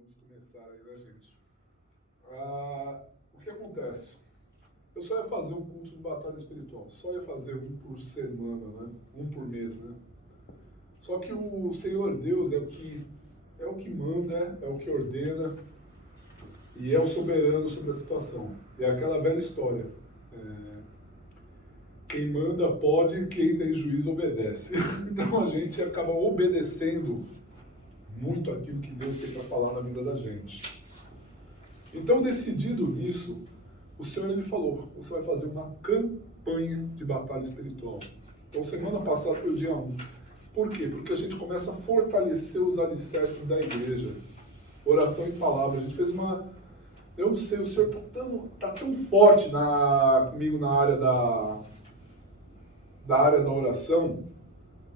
Vamos começar aí, né, gente? O que acontece? Eu só ia fazer um culto de batalha espiritual, só ia fazer um por semana, né? Um por mês, né? Só que o Senhor Deus é o que manda, é o que ordena e é o soberano sobre a situação. É aquela velha história. Quem manda pode, quem tem juízo obedece. Então a gente acaba obedecendo muito aquilo que Deus tem para falar na vida da gente. Então, decidido nisso, o Senhor ele falou, você vai fazer uma campanha de batalha espiritual. Então, semana passada foi o dia 1. Por quê? Porque a gente começa a fortalecer os alicerces da igreja. Oração e palavra. A gente fez uma... Eu não sei, o Senhor está tão forte comigo na área da oração,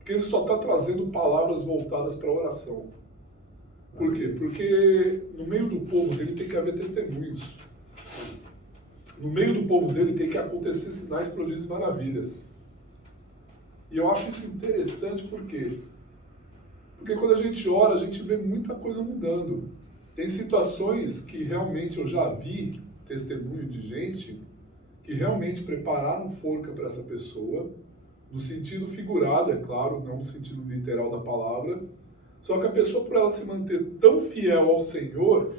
que Ele só está trazendo palavras voltadas para a oração. Por quê? Porque no meio do povo dele tem que haver testemunhos. No meio do povo dele tem que acontecer sinais, prodígios e maravilhas. E eu acho isso interessante por quê? Porque quando a gente ora, a gente vê muita coisa mudando. Tem situações que realmente eu já vi testemunho de gente que realmente prepararam forca para essa pessoa, no sentido figurado, é claro, não no sentido literal da palavra. Só que a pessoa, por ela se manter tão fiel ao Senhor,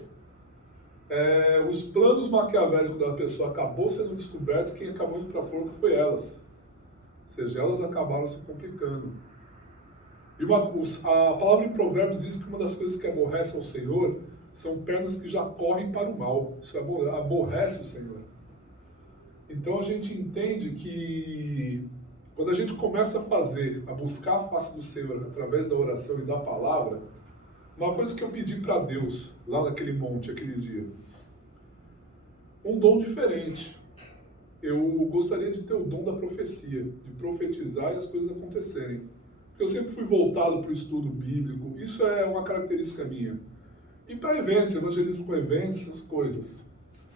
os planos maquiavélicos da pessoa acabou sendo descoberto, quem acabou indo para a forca foi elas. Ou seja, elas acabaram se complicando. E a palavra em Provérbios diz que uma das coisas que aborrece ao Senhor são pernas que já correm para o mal. Isso aborrece o Senhor. Então a gente entende que quando a gente começa a buscar a face do Senhor através da oração e da palavra, uma coisa que eu pedi para Deus, lá naquele monte, aquele dia, um dom diferente. Eu gostaria de ter o dom da profecia, de profetizar e as coisas acontecerem. Porque eu sempre fui voltado para o estudo bíblico, isso é uma característica minha. E para eventos, evangelismo com eventos, essas coisas.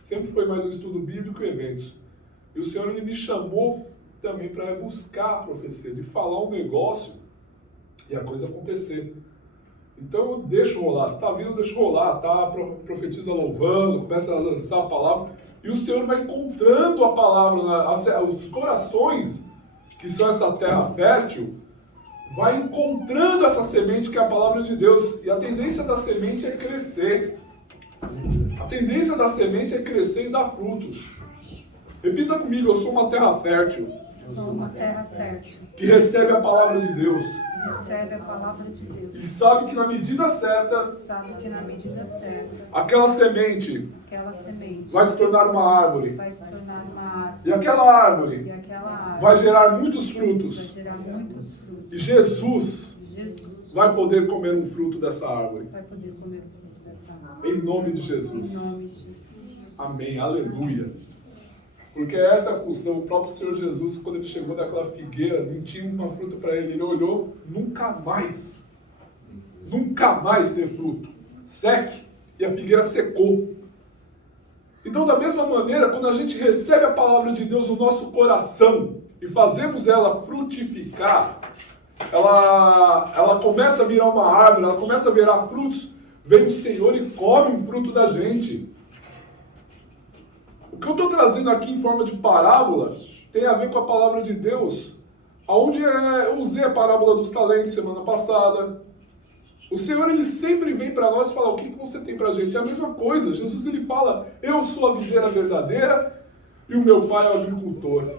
Sempre foi mais um estudo bíblico e eventos. E o Senhor ele me chamou também para buscar a profecia, de falar um negócio e a coisa acontecer. Então eu deixo rolar, se está vindo, deixa rolar, tá? Profetiza louvando, começa a lançar a palavra, e o Senhor vai encontrando a palavra, os corações, que são essa terra fértil, vai encontrando essa semente que é a palavra de Deus, e a tendência da semente é crescer. A tendência da semente é crescer e dar frutos. Repita comigo, eu sou uma terra fértil. Eu sou uma terra fértil. Que recebe a palavra de Deus. Recebe a palavra de Deus. E sabe que na medida certa, aquela semente vai se tornar uma árvore. E aquela árvore vai gerar muitos frutos. E Jesus vai poder comer um fruto dessa árvore. Em nome de Jesus. Amém. Aleluia. Porque essa é a função. O próprio Senhor Jesus, quando ele chegou daquela figueira, não tinha uma fruta para ele. Ele olhou, nunca mais ter fruto. Seque. E a figueira secou. Então, da mesma maneira, quando a gente recebe a palavra de Deus no nosso coração e fazemos ela frutificar, ela começa a virar uma árvore, ela começa a virar frutos, vem o Senhor e come um fruto da gente. O que eu estou trazendo aqui em forma de parábola tem a ver com a palavra de Deus, onde eu usei a parábola dos talentos semana passada. O Senhor ele sempre vem para nós e fala, o que você tem para a gente? É a mesma coisa. Jesus ele fala, eu sou a videira verdadeira e o meu pai é o agricultor.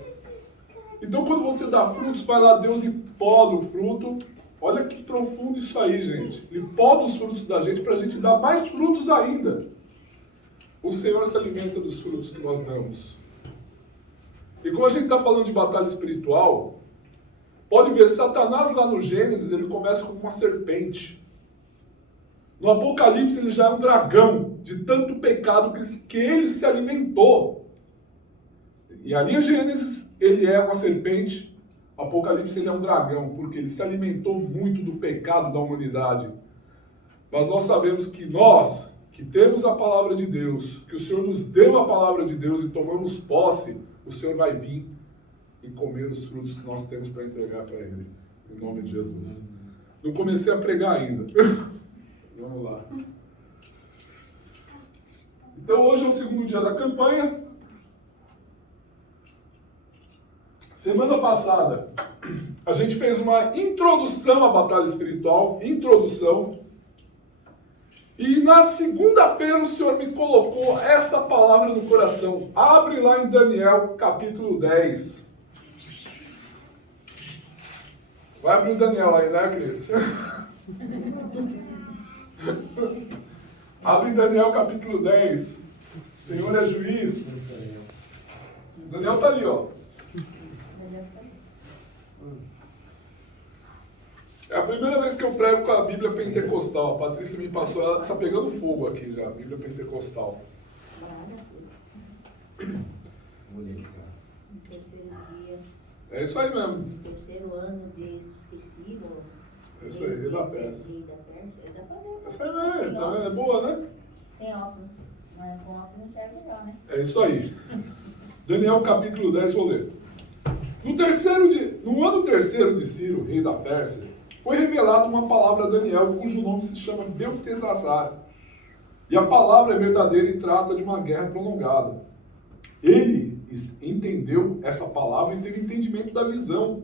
Então quando você dá frutos, vai lá Deus e poda o fruto. Olha que profundo isso aí, gente. Ele poda os frutos da gente para a gente dar mais frutos ainda. O Senhor se alimenta dos frutos que nós damos. E como a gente está falando de batalha espiritual, pode ver, Satanás lá no Gênesis, ele começa como uma serpente. No Apocalipse ele já é um dragão, de tanto pecado que ele se alimentou. E ali em Gênesis ele é uma serpente, Apocalipse ele é um dragão, porque ele se alimentou muito do pecado da humanidade. Mas nós sabemos que nós, que temos a palavra de Deus, que o Senhor nos deu a palavra de Deus e tomamos posse, o Senhor vai vir e comer os frutos que nós temos para entregar para Ele. Em nome de Jesus. Não comecei a pregar ainda. Vamos lá. Então hoje é o segundo dia da campanha. Semana passada, a gente fez uma introdução à batalha espiritual, e na segunda-feira o Senhor me colocou essa palavra no coração. Abre lá em Daniel, capítulo 10. Vai abrir o Daniel aí, né, Cris? Abre em Daniel, capítulo 10. O Senhor é juiz. Daniel está ali, ó. É a primeira vez que eu prego com a Bíblia Pentecostal. A Patrícia me passou, ela está pegando fogo aqui já, a Bíblia Pentecostal. No terceiro dia. É isso aí mesmo. No terceiro ano de Ciro. É isso aí, rei da Pérsia. Rei da Pérsia. Dá pra ver. Essa então é boa, né? Sem óculos. Mas com óculos não serve melhor, né? É isso aí. Daniel capítulo 10, vou ler. No ano terceiro de Ciro, rei da Pérsia, foi revelada uma palavra a Daniel, cujo nome se chama Beltesazar. E a palavra é verdadeira e trata de uma guerra prolongada. Ele entendeu essa palavra e teve entendimento da visão.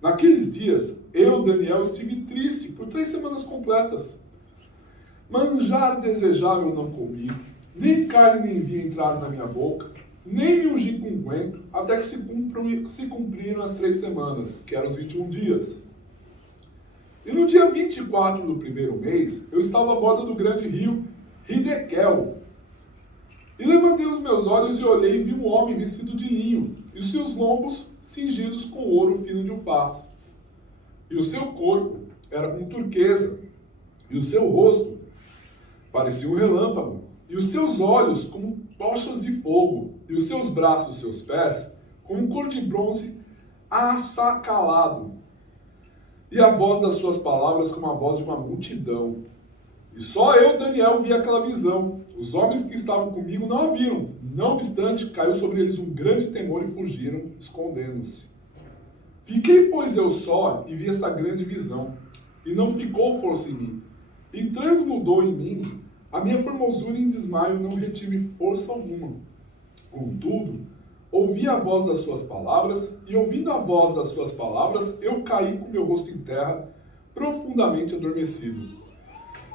Naqueles dias, eu, Daniel, estive triste por 3 semanas completas. Manjar desejável não comi, nem carne nem vinho entraram na minha boca, nem me ungi com unguento, até que se cumpriram as 3 semanas, que eram os 21 dias. E no dia 24 do primeiro mês, eu estava à borda do grande rio Hidekel. E levantei os meus olhos e olhei e vi um homem vestido de linho, e os seus lombos cingidos com ouro fino de ufaz. E o seu corpo era como turquesa, e o seu rosto parecia um relâmpago, e os seus olhos como tochas de fogo, e os seus braços e seus pés como cor de bronze assacalado. E a voz das suas palavras como a voz de uma multidão. E só eu, Daniel, vi aquela visão. Os homens que estavam comigo não a viram. Não obstante, caiu sobre eles um grande temor e fugiram, escondendo-se. Fiquei, pois, eu só e vi essa grande visão. E não ficou força em mim. E transmudou em mim a minha formosura em desmaio, não retive força alguma. Contudo, ouvi a voz das suas palavras, e ouvindo a voz das suas palavras, eu caí com meu rosto em terra, profundamente adormecido.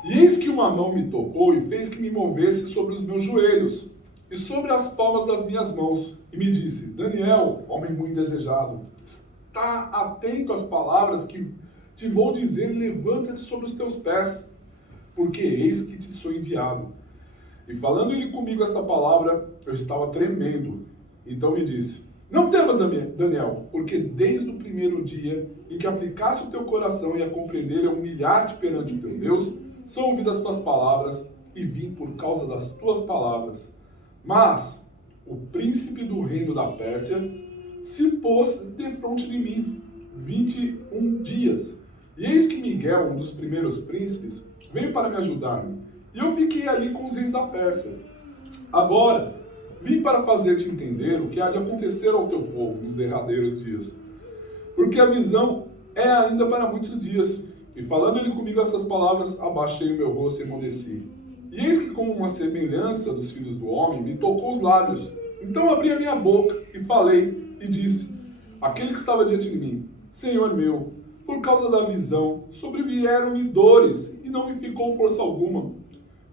E eis que uma mão me tocou e fez que me movesse sobre os meus joelhos, e sobre as palmas das minhas mãos, e me disse: Daniel, homem muito desejado, está atento às palavras que te vou dizer, e levanta-te sobre os teus pés, porque eis que te sou enviado. E falando ele comigo esta palavra, eu estava tremendo. Então me disse: não temas, Daniel, porque desde o primeiro dia em que aplicasse o teu coração e a compreender e a humilhar-te perante o teu Deus, são ouvidas as tuas palavras, e vim por causa das tuas palavras. Mas o príncipe do reino da Pérsia se pôs defronte de mim 21 dias. E eis que Miguel, um dos primeiros príncipes, veio para me ajudar-me. E eu fiquei ali com os reis da Pérsia. Agora, vim para fazer-te entender o que há de acontecer ao teu povo nos derradeiros dias. Porque a visão é ainda para muitos dias. E falando ele comigo essas palavras, abaixei o meu rosto e emudeci. E eis que, como uma semelhança dos filhos do homem, me tocou os lábios. Então abri a minha boca e falei, e disse: aquele que estava diante de mim: Senhor meu, por causa da visão, sobrevieram-me dores, e não me ficou força alguma.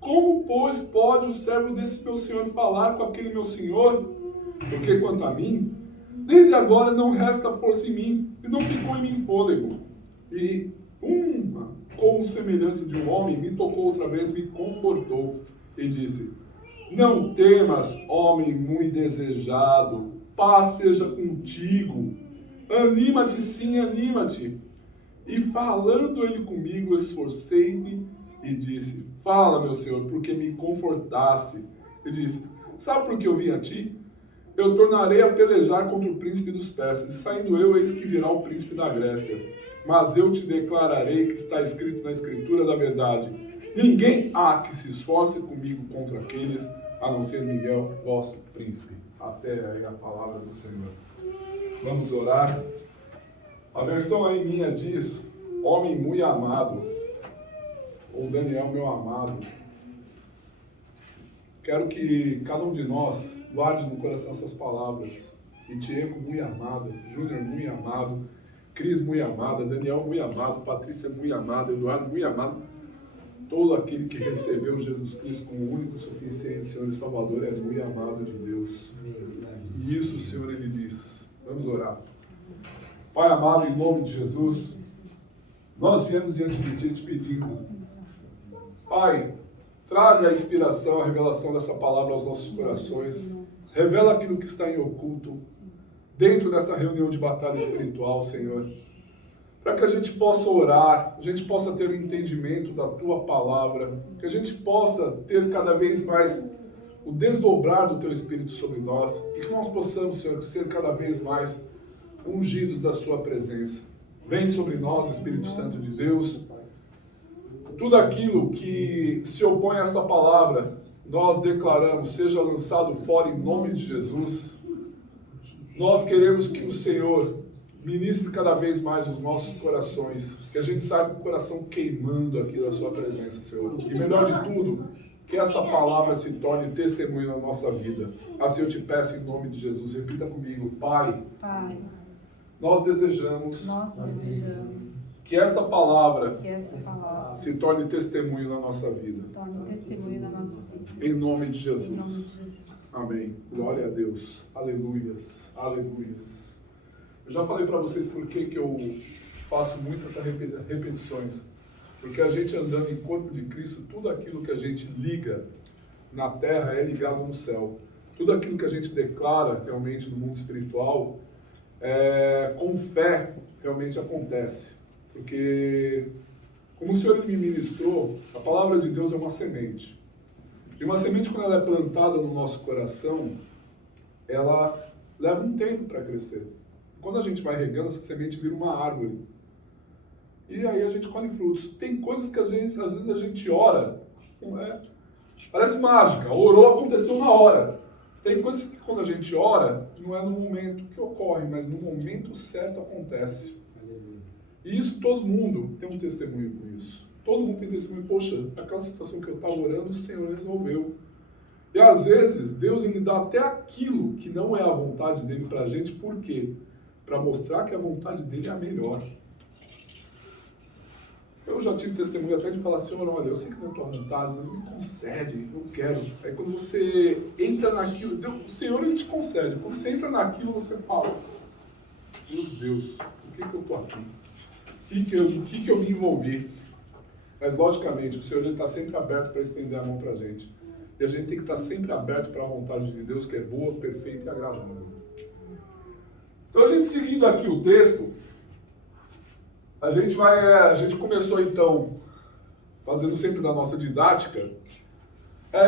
Como, pois, pode o servo desse meu senhor falar com aquele meu senhor? Porque, quanto a mim, desde agora não resta força em mim, e não ficou em mim fôlego. E uma, como semelhança de um homem, me tocou outra vez, me confortou, e disse: não temas, homem muito desejado, paz seja contigo. Anima-te, sim, anima-te. E falando ele comigo, esforcei-me e disse: fala, meu Senhor, porque me confortaste. E disse: sabe por que eu vim a ti? Eu tornarei a pelejar contra o príncipe dos persas, e saindo eu, eis que virá o príncipe da Grécia. Mas eu te declararei que está escrito na Escritura da verdade: ninguém há que se esforce comigo contra aqueles, a não ser Miguel, vosso príncipe. Até aí a palavra do Senhor. Vamos orar. A versão aí minha diz: homem muito amado, ou Daniel, meu amado. quero que cada um de nós guarde no coração essas palavras. Itieco, muito amado, Júnior, muito amado, Cris, muito amada, Daniel, muito amado, Patrícia, muito amada, Eduardo, muito amado. Todo aquele que recebeu Jesus Cristo como único, suficiente Senhor e Salvador é muito amado de Deus. E isso o Senhor, Ele diz. Vamos orar. Pai amado, em nome de Jesus, nós viemos diante de Ti te pedindo, Pai, traga a inspiração, a revelação dessa palavra aos nossos corações. Revela aquilo que está em oculto, dentro dessa reunião de batalha espiritual, Senhor. Para que a gente possa orar, a gente possa ter o entendimento da Tua palavra, que a gente possa ter cada vez mais o desdobrar do Teu Espírito sobre nós e que nós possamos, Senhor, ser cada vez mais ungidos da Sua presença. Vem sobre nós, Espírito Santo de Deus. Tudo aquilo que se opõe a esta palavra, nós declaramos, seja lançado fora em nome de Jesus. Nós queremos que o Senhor ministre cada vez mais os nossos corações, que a gente saia com o coração queimando aqui da Sua presença, Senhor. E melhor de tudo, que essa palavra se torne testemunho na nossa vida. Assim eu te peço em nome de Jesus. Repita comigo, Pai. Pai, Nós desejamos que esta palavra se torne testemunho na nossa vida. torne testemunho da nossa vida. Em nome de Em nome Jesus. de Jesus. Amém. Glória a Deus. Aleluias. Aleluias. Eu já falei para vocês por que eu faço muitas repetições. Porque a gente andando em corpo de Cristo, tudo aquilo que a gente liga na terra é ligado no céu. Tudo aquilo que a gente declara realmente no mundo espiritual, com fé, realmente acontece. Porque, como o Senhor me ministrou, a palavra de Deus é uma semente. E uma semente, quando ela é plantada no nosso coração, ela leva um tempo para crescer. Quando a gente vai regando, essa semente vira uma árvore. E aí a gente colhe frutos. Tem coisas que às vezes a gente ora, parece mágica, orou, aconteceu na hora. Tem coisas que quando a gente ora, não é no momento que ocorre, mas no momento certo acontece. E isso todo mundo tem um testemunho com isso. Todo mundo tem testemunho, poxa, aquela situação que eu estava orando, o Senhor resolveu. E às vezes, Deus ele dá até aquilo que não é a vontade dele para a gente, por quê? Para mostrar que a vontade dele é a melhor. Eu já tive testemunho até de falar, Senhor, olha, eu sei que não é a tua vontade, mas me concede, eu quero. Aí quando você entra naquilo, o Senhor ele te concede. Quando você entra naquilo, você fala, meu Deus, por que eu estou aqui? O que eu me envolvi? Mas, logicamente, o Senhor está sempre aberto para estender a mão para a gente. E a gente tem que estar sempre aberto para a vontade de Deus, que é boa, perfeita e agradável. Então, a gente seguindo aqui o texto, a gente começou, então, fazendo sempre da nossa didática.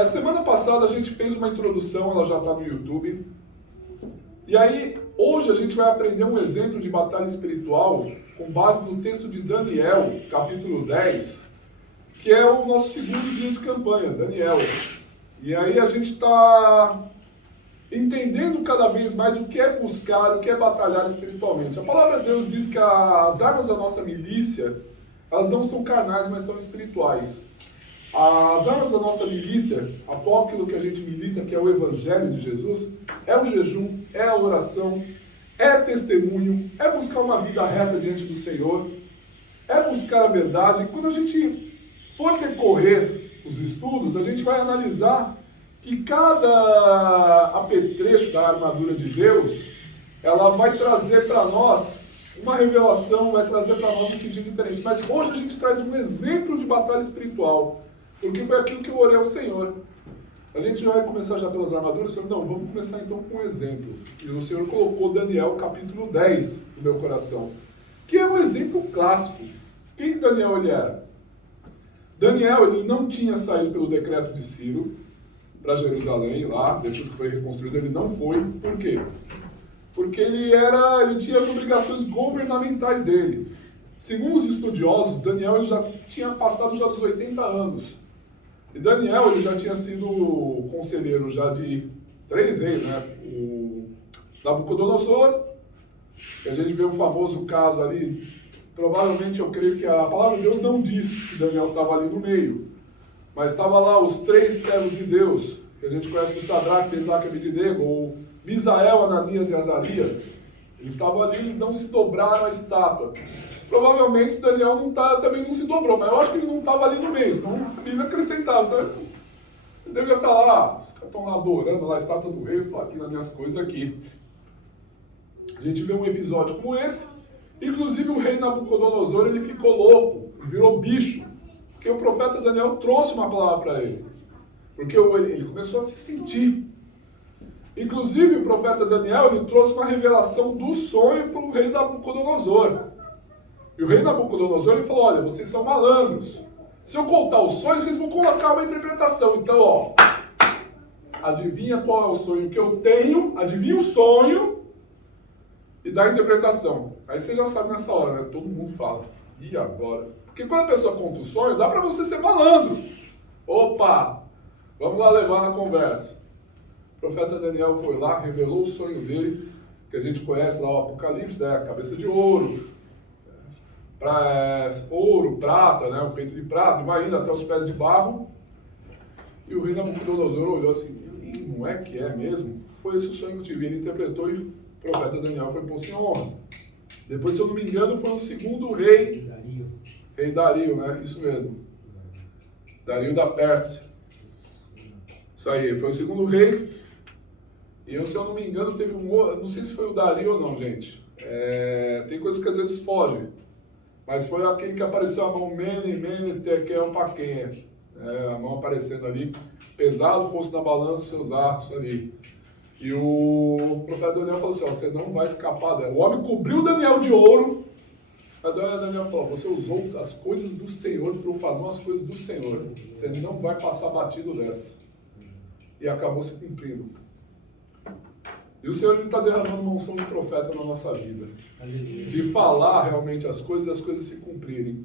Semana passada, a gente fez uma introdução, ela já está no YouTube. E aí, hoje a gente vai aprender um exemplo de batalha espiritual com base no texto de Daniel, capítulo 10, que é o nosso segundo dia de campanha, Daniel. E aí a gente está entendendo cada vez mais o que é buscar, o que é batalhar espiritualmente. A palavra de Deus diz que as armas da nossa milícia, elas não são carnais, mas são espirituais. As armas da nossa milícia, após aquilo que a gente milita, que é o Evangelho de Jesus, é o jejum, é a oração, é testemunho, é buscar uma vida reta diante do Senhor, é buscar a verdade. E quando a gente for decorrer os estudos, a gente vai analisar que cada apetrecho da armadura de Deus, ela vai trazer para nós uma revelação, vai trazer para nós um sentido diferente. Mas hoje a gente traz um exemplo de batalha espiritual, porque foi aquilo que eu orei ao Senhor. A gente vai começar já pelas armaduras, Senhor? Não, vamos começar então com um exemplo. E o Senhor colocou Daniel capítulo 10 no meu coração, que é um exemplo clássico. Quem que Daniel ele era? Daniel ele não tinha saído pelo decreto de Ciro para Jerusalém, lá, depois que foi reconstruído, ele não foi. Por quê? Porque ele tinha as obrigações governamentais dele. Segundo os estudiosos, Daniel ele já tinha passado já dos 80 anos. E Daniel ele já tinha sido conselheiro já de 3 reis, né? O Nabucodonosor, que a gente vê o famoso caso ali. Provavelmente eu creio que a palavra de Deus não diz que Daniel estava ali no meio. Mas estava lá os 3 servos de Deus. que a gente conhece o Sadraque, Mesaque e Abednego, ou Misael, Ananias e Azarias, eles estavam ali, eles não se dobraram à estátua. Provavelmente Daniel também não se dobrou, mas eu acho que ele não estava ali no meio, senão a Bíblia acrescentava, senão ele devia estar lá, os caras estão lá adorando lá a estátua do rei, eu estou aqui nas minhas coisas aqui. A gente vê um episódio como esse, inclusive o rei Nabucodonosor, ele ficou louco, virou bicho, porque o profeta Daniel trouxe uma palavra para ele, porque ele começou a se sentir. Inclusive o profeta Daniel, ele trouxe uma revelação do sonho para o rei Nabucodonosor. E o rei Nabucodonosor, ele falou, olha, vocês são malandros. Se eu contar o sonho, vocês vão colocar uma interpretação. Então, ó, adivinha qual é o sonho que eu tenho, adivinha o sonho e dá a interpretação. Aí você já sabe nessa hora, né? Todo mundo fala. E agora? Porque quando a pessoa conta o sonho, dá para você ser malandro. Opa, vamos lá levar na conversa. O profeta Daniel foi lá, revelou o sonho dele, que a gente conhece lá o Apocalipse, né? A cabeça de ouro, ouro, prata, né? O peito de prata, e vai indo até os pés de barro. E o rei Nabucodonosor olhou assim, não é que é mesmo? Foi esse o sonho que eu tive. Ele interpretou e o profeta Daniel foi posto em honra. Depois, se eu não me engano, foi o segundo rei. Rei Dario, né? Isso mesmo. Dario da Pérsia. Isso aí, foi o segundo rei. E eu, se eu não me engano, teve um outro. Não sei se foi o Dario ou não, gente. Tem coisas que às vezes fogem. Mas foi aquele que apareceu a mão Mene, Tekel, Paquém. A mão aparecendo ali. Pesado fosse na balança os seus atos ali. E o profeta Daniel falou assim, ó, você não vai escapar dela. O homem cobriu Daniel de ouro. A Daniel falou, você usou as coisas do Senhor, profanou as coisas do Senhor. Você não vai passar batido dessa. E acabou se cumprindo. E o Senhor está derramando uma unção de profeta na nossa vida. De falar realmente as coisas e as coisas se cumprirem.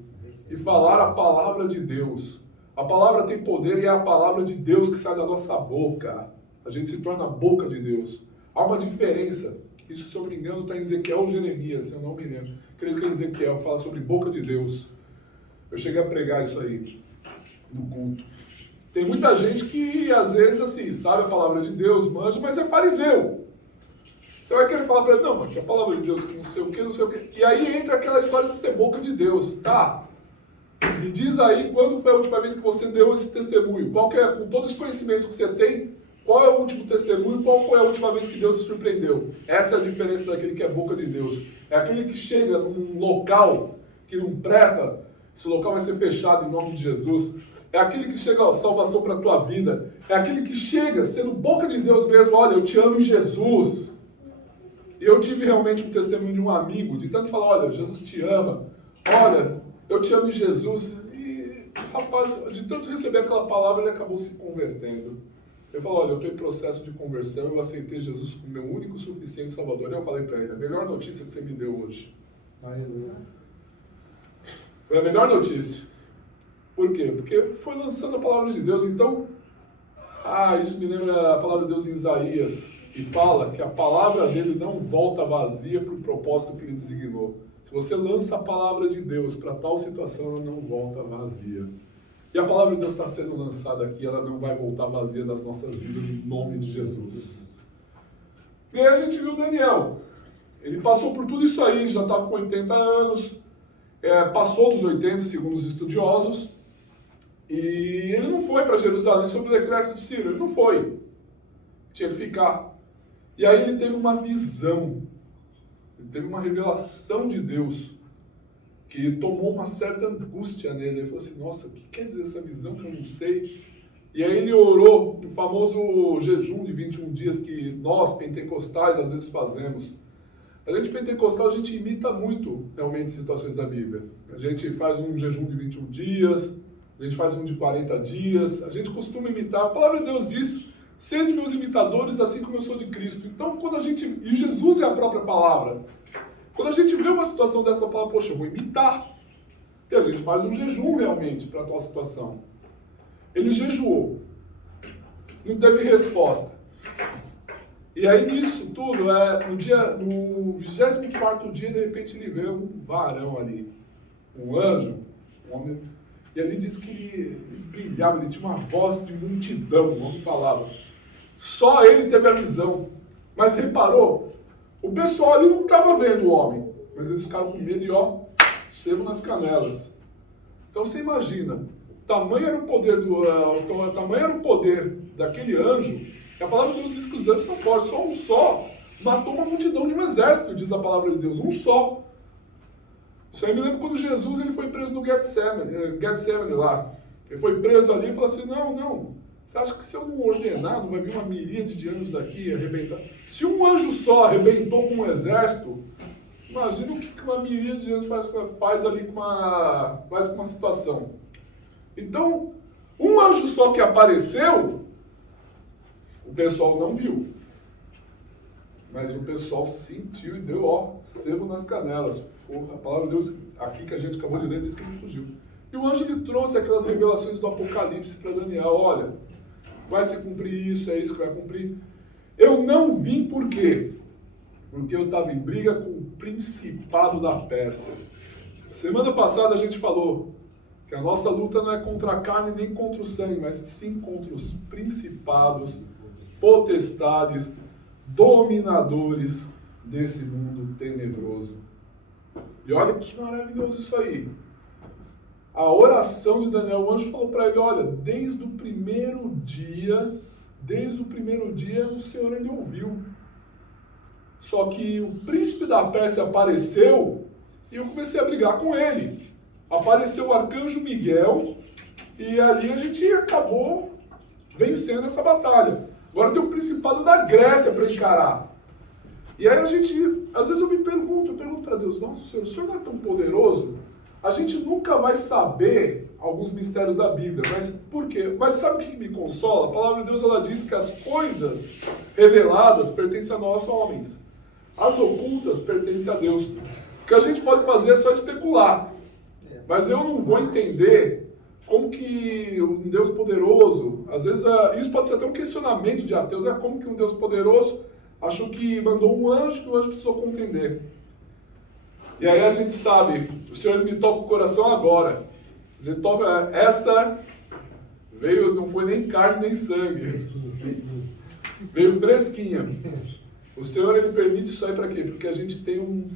E falar a palavra de Deus. A palavra tem poder e é a palavra de Deus que sai da nossa boca. A gente se torna a boca de Deus. Há uma diferença. Isso, se eu não me engano, está em Ezequiel ou Jeremias, se eu não me lembro. Creio que é Ezequiel, fala sobre boca de Deus. Eu cheguei a pregar isso aí no culto. Tem muita gente que, às vezes, assim, sabe a palavra de Deus, manja, mas é fariseu. Você vai querer falar para ele, não, mas que a palavra de Deus, que não sei o que, não sei o que. E aí entra aquela história de ser boca de Deus. Tá, me diz aí, quando foi a última vez que você deu esse testemunho? Qual que é, com todo esse conhecimento que você tem, qual é o último testemunho? Qual foi a última vez que Deus se surpreendeu? Essa é a diferença daquele que é boca de Deus. É aquele que chega num local que não presta, esse local vai ser fechado em nome de Jesus. É aquele que chega, ó, salvação para a tua vida. É aquele que chega sendo boca de Deus mesmo. Olha, eu te amo em Jesus. E eu tive realmente um testemunho de um amigo, de tanto falar, olha, Jesus te ama. Olha, eu te amo em Jesus. E, rapaz, de tanto receber aquela palavra, ele acabou se convertendo. Ele falou, olha, eu estou em processo de conversão, eu aceitei Jesus como meu único, suficiente Salvador. E eu falei para ele, a melhor notícia que você me deu hoje. Foi a melhor notícia. Por quê? Porque foi lançando a palavra de Deus. Então, isso me lembra a palavra de Deus em Isaías, que fala que a palavra dele não volta vazia para o propósito que ele designou. Se você lança a palavra de Deus para tal situação, ela não volta vazia. E a palavra de Deus está sendo lançada aqui, ela não vai voltar vazia das nossas vidas, em nome de Jesus. E aí a gente viu Daniel. Ele passou por tudo isso aí, já estava com 80 anos, passou dos 80, segundo os estudiosos, e ele não foi para Jerusalém sob o decreto de Ciro, ele não foi. Tinha que ficar. E aí ele teve uma visão, ele teve uma revelação de Deus, que tomou uma certa angústia nele. Ele falou assim, nossa, o que quer dizer essa visão que eu não sei? E aí ele orou o famoso jejum de 21 dias que nós, pentecostais, às vezes fazemos. A gente pentecostal, a gente imita muito, realmente, situações da Bíblia. A gente faz um jejum de 21 dias, a gente faz um de 40 dias, a gente costuma imitar. A palavra de Deus diz, sede meus imitadores, assim como eu sou de Cristo. Então, quando a gente... E Jesus é a própria palavra. Quando a gente vê uma situação dessa, fala, poxa, eu vou imitar. E a gente faz um jejum realmente para a tua situação. Ele jejuou. Não teve resposta. E aí nisso tudo, no 24º dia, de repente ele vê um varão ali. Um anjo, um homem. E ali diz que ele brilhava, ele tinha uma voz de multidão, o homem falava. Só ele teve a visão. Mas reparou? O pessoal ali não estava vendo o homem. Mas eles ficaram com medo e sebo nas canelas. Então você imagina, tamanho era o poder daquele anjo, que a palavra de Deus diz que os anjos são fortes. Só um só matou uma multidão de um exército, diz a palavra de Deus. Um só. Isso aí me lembra quando Jesus ele foi preso no Getsemane lá. Ele foi preso ali e falou assim, não. Você acha que se eu não ordenar, não vai vir uma miríade de anjos daqui e arrebentar? Se um anjo só arrebentou com um exército, imagina o que uma miríade de anjos faz ali com uma situação. Então, um anjo só que apareceu, o pessoal não viu. Mas o pessoal sentiu e deu, sebo nas canelas. A palavra de Deus, aqui que a gente acabou de ler, diz que ele fugiu. E o anjo lhe trouxe aquelas revelações do Apocalipse para Daniel. Olha, vai se cumprir isso, é isso que vai cumprir. Eu não vim por quê? Porque eu estava em briga com o principado da Pérsia. Semana passada a gente falou que a nossa luta não é contra a carne nem contra o sangue, mas sim contra os principados, potestades, dominadores desse mundo tenebroso. E olha que maravilhoso isso aí. A oração de Daniel, o anjo falou para ele, olha, desde o primeiro dia o Senhor ele ouviu. Só que o príncipe da Pérsia apareceu e eu comecei a brigar com ele. Apareceu o arcanjo Miguel e ali a gente acabou vencendo essa batalha. Agora tem o principado da Grécia para encarar. E aí às vezes eu pergunto para Deus, nossa, o Senhor não é tão poderoso? A gente nunca vai saber alguns mistérios da Bíblia, mas por quê? Mas sabe o que me consola? A palavra de Deus ela diz que as coisas reveladas pertencem a nós homens. As ocultas pertencem a Deus. O que a gente pode fazer é só especular. Mas eu não vou entender como que um Deus poderoso, às vezes isso pode ser até um questionamento de ateus, como que um Deus poderoso achou que mandou um anjo que o anjo precisou contender. E aí a gente sabe, o Senhor me toca o coração agora. A gente toca, essa veio, não foi nem carne nem sangue. Veio fresquinha. O Senhor ele permite isso aí para quê? Porque a gente tem um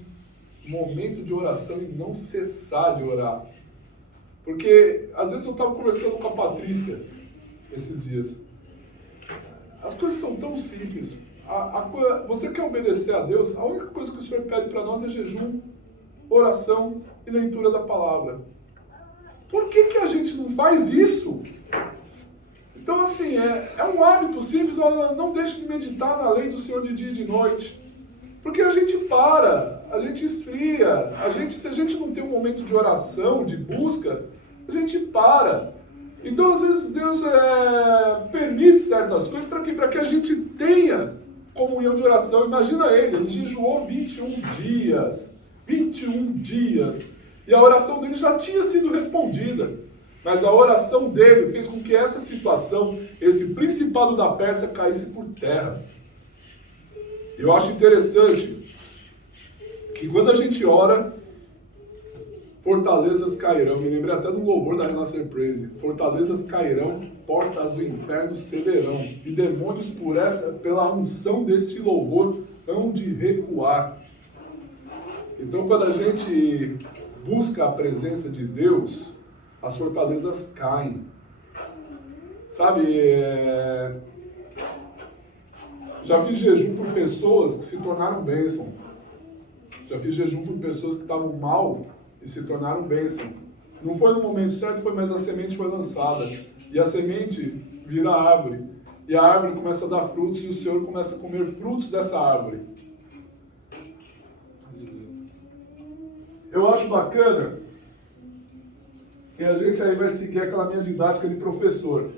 momento de oração e não cessar de orar. Porque às vezes eu estava conversando com a Patrícia esses dias. As coisas são tão simples. Você quer obedecer a Deus? A única coisa que o Senhor pede para nós é jejum, oração e leitura da palavra. Por que a gente não faz isso? Então, assim, é um hábito simples. Não deixe de meditar na lei do Senhor de dia e de noite. Porque a gente para, a gente esfria, se a gente não tem um momento de oração, de busca, a gente para. Então, às vezes, Deus permite certas coisas para quê? Para que a gente tenha comunhão de oração. Imagina ele jejuou 21 dias. 21 dias. E a oração dele já tinha sido respondida. Mas a oração dele fez com que essa situação, esse principado da Pérsia, caísse por terra. Eu acho interessante que quando a gente ora, fortalezas cairão. Me lembrei até do louvor da Renascer Praise. Fortalezas cairão, portas do inferno cederão. E demônios pela unção deste louvor hão de recuar. Então quando a gente busca a presença de Deus, as fortalezas caem. Sabe, já fiz jejum por pessoas que se tornaram bênção. Já fiz jejum por pessoas que estavam mal e se tornaram bênção. Não foi no momento certo, mas a semente foi lançada. E a semente vira árvore. E a árvore começa a dar frutos e o Senhor começa a comer frutos dessa árvore. Eu acho bacana que a gente aí vai seguir aquela minha didática de professor.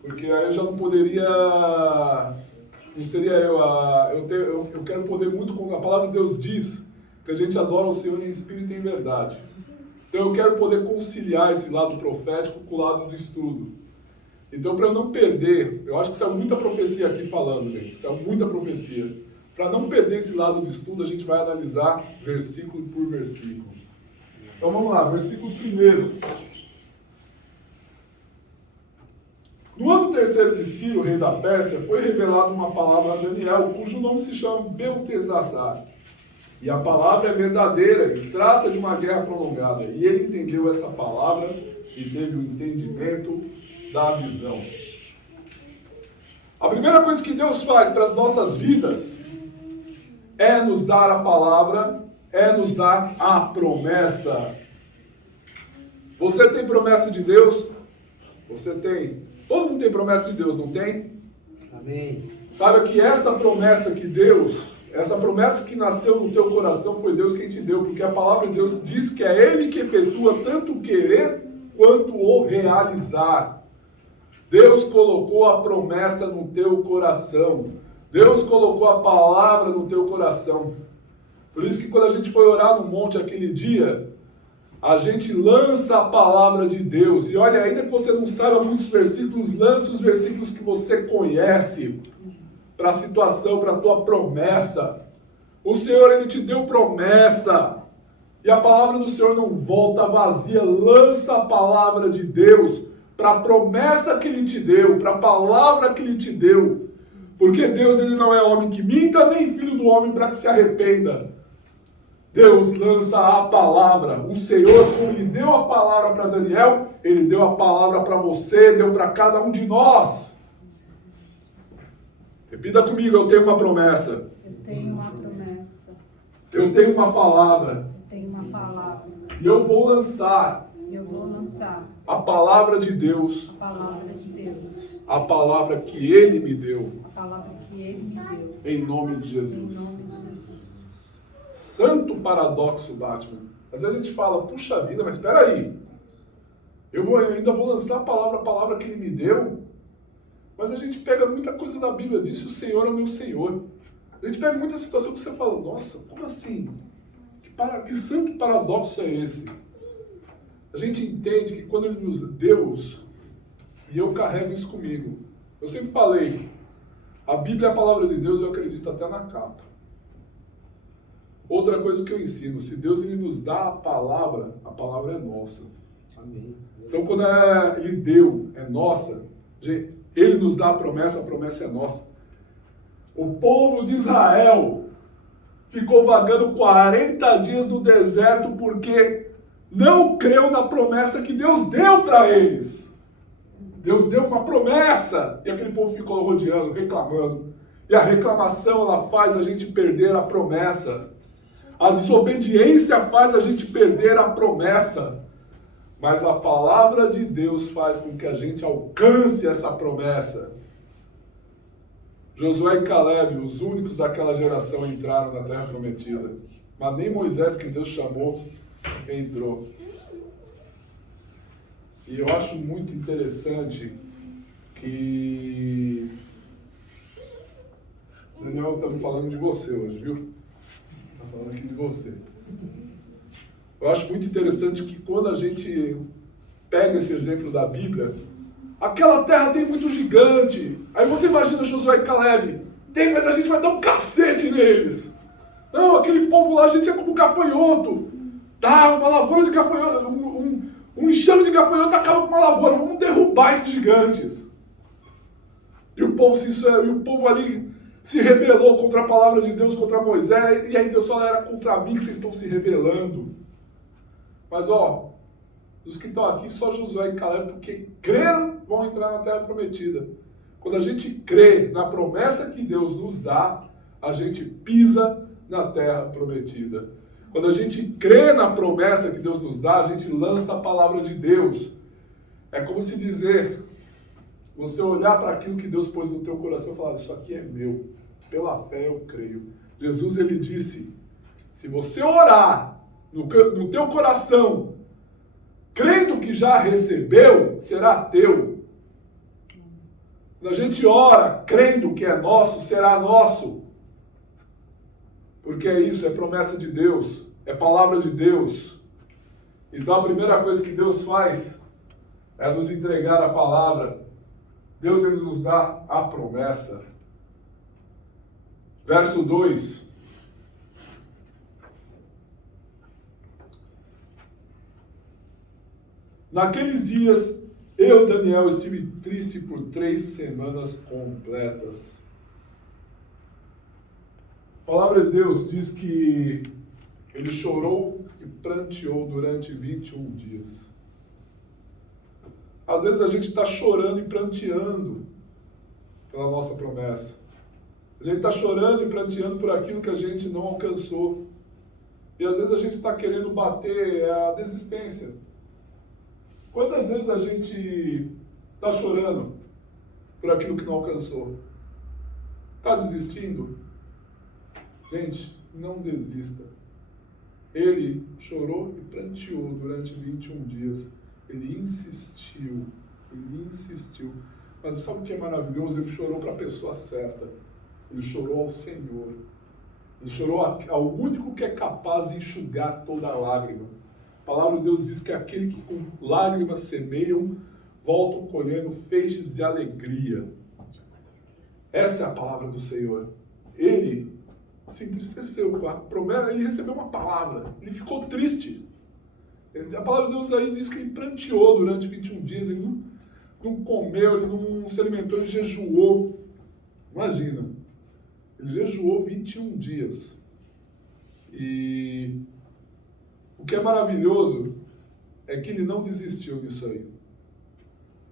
Porque aí eu já não poderia... Não seria eu quero poder muito... A palavra de Deus diz que a gente adora o Senhor em espírito e em verdade. Então eu quero poder conciliar esse lado profético com o lado do estudo. Então para eu não perder... Eu acho que isso é muita profecia aqui falando, gente. Isso é muita profecia. Para não perder esse lado de estudo, a gente vai analisar versículo por versículo. Então vamos lá, versículo 1. No ano terceiro de Ciro, rei da Pérsia, foi revelada uma palavra a Daniel, cujo nome se chama Beltesazar. E a palavra é verdadeira e trata de uma guerra prolongada. E ele entendeu essa palavra e teve o entendimento da visão. A primeira coisa que Deus faz para as nossas vidas é nos dar a palavra, é nos dar a promessa. Você tem promessa de Deus? Você tem. Todo mundo tem promessa de Deus, não tem? Amém. Sabe que essa promessa que Deus, essa promessa que nasceu no teu coração foi Deus quem te deu, porque a palavra de Deus diz que é Ele que efetua tanto o querer quanto o realizar. Deus colocou a promessa no teu coração. Deus colocou a palavra no teu coração. Por isso que quando a gente foi orar no monte aquele dia, a gente lança a palavra de Deus. E olha, ainda que você não saiba muitos versículos, lança os versículos que você conhece para a situação, para a tua promessa. O Senhor, Ele te deu promessa. E a palavra do Senhor não volta vazia. Lança a palavra de Deus para a promessa que Ele te deu, para a palavra que Ele te deu. Porque Deus, Ele não é homem que minta, nem filho do homem para que se arrependa. Deus lança a palavra. O Senhor, como Ele deu a palavra para Daniel, Ele deu a palavra para você, deu para cada um de nós. Repita comigo, eu tenho uma promessa. Eu tenho uma promessa. Eu tenho uma palavra. Eu tenho uma palavra. E eu vou lançar E eu vou lançar a palavra de Deus, a palavra de Deus. a palavra que Ele me deu, A palavra que Ele me deu. em nome de Em Jesus. nome de Jesus. Santo paradoxo, Batman. Às vezes a gente fala, puxa vida, mas espera aí. Eu ainda vou lançar a palavra que Ele me deu. Mas a gente pega muita coisa da Bíblia, disse o Senhor é o meu Senhor. A gente pega muita situação que você fala, nossa, como assim? Que santo paradoxo é esse? A gente entende que quando Ele nos deu, e eu carrego isso comigo. Eu sempre falei, a Bíblia é a palavra de Deus, eu acredito até na capa. Outra coisa que eu ensino, se Deus Ele nos dá a palavra é nossa. Amém. Então quando Ele deu, é nossa, Ele nos dá a promessa é nossa. O povo de Israel ficou vagando 40 dias no deserto porque não creu na promessa que Deus deu para eles. Deus deu uma promessa e aquele povo ficou rodeando, reclamando. E a reclamação ela faz a gente perder a promessa. A desobediência faz a gente perder a promessa. Mas a palavra de Deus faz com que a gente alcance essa promessa. Josué e Caleb, os únicos daquela geração, entraram na terra prometida. Mas nem Moisés, que Deus chamou, entrou. E eu acho muito interessante que... Daniel, estamos falando de você hoje, viu? Estamos falando aqui de você. Eu acho muito interessante que quando a gente pega esse exemplo da Bíblia, aquela terra tem muito gigante. Aí você imagina Josué e Caleb. Tem, mas a gente vai dar um cacete neles. Não, aquele povo lá, a gente é como gafanhoto. Tá, uma lavoura de gafanhoto, um enxame de gafanhoto acaba com uma lavoura. Vamos derrubar esses gigantes. E o povo ali se rebelou contra a palavra de Deus, contra Moisés. E aí Deus falou, era contra mim que vocês estão se rebelando. Mas ó, os que estão aqui, só Josué e Caleb, porque creram, vão entrar na terra prometida. Quando a gente crê na promessa que Deus nos dá, a gente pisa na terra prometida. Quando a gente crê na promessa que Deus nos dá, a gente lança a palavra de Deus. É como se dizer, você olhar para aquilo que Deus pôs no teu coração e falar, isso aqui é meu, pela fé eu creio. Jesus, ele disse, se você orar no teu coração, crendo que já recebeu, será teu. Quando a gente ora, crendo que é nosso, será nosso. Porque é isso, é promessa de Deus, é palavra de Deus. Então a primeira coisa que Deus faz é nos entregar a palavra. Deus ele nos dá a promessa. Verso 2. Naqueles dias Eu, Daniel, estive triste por 3 semanas completas. A palavra de Deus diz que ele chorou e pranteou durante 21 dias. Às vezes a gente está chorando e pranteando pela nossa promessa. A gente está chorando e pranteando por aquilo que a gente não alcançou. E às vezes a gente está querendo bater a desistência. Quantas vezes a gente está chorando por aquilo que não alcançou? Está desistindo? Gente, não desista. Ele chorou e pranteou durante 21 dias. Ele insistiu. Mas sabe o que é maravilhoso? Ele chorou para a pessoa certa. Ele chorou ao Senhor. Ele chorou ao único que é capaz de enxugar toda a lágrima. A palavra de Deus diz que aquele que com lágrimas semeiam, voltam colhendo feixes de alegria. Essa é a palavra do Senhor. Ele se entristeceu com a promessa, ele recebeu uma palavra, ele ficou triste. A palavra de Deus aí diz que ele pranteou durante 21 dias, ele não comeu, ele não se alimentou, ele jejuou. Imagina, ele jejuou 21 dias. E o que é maravilhoso é que ele não desistiu disso aí.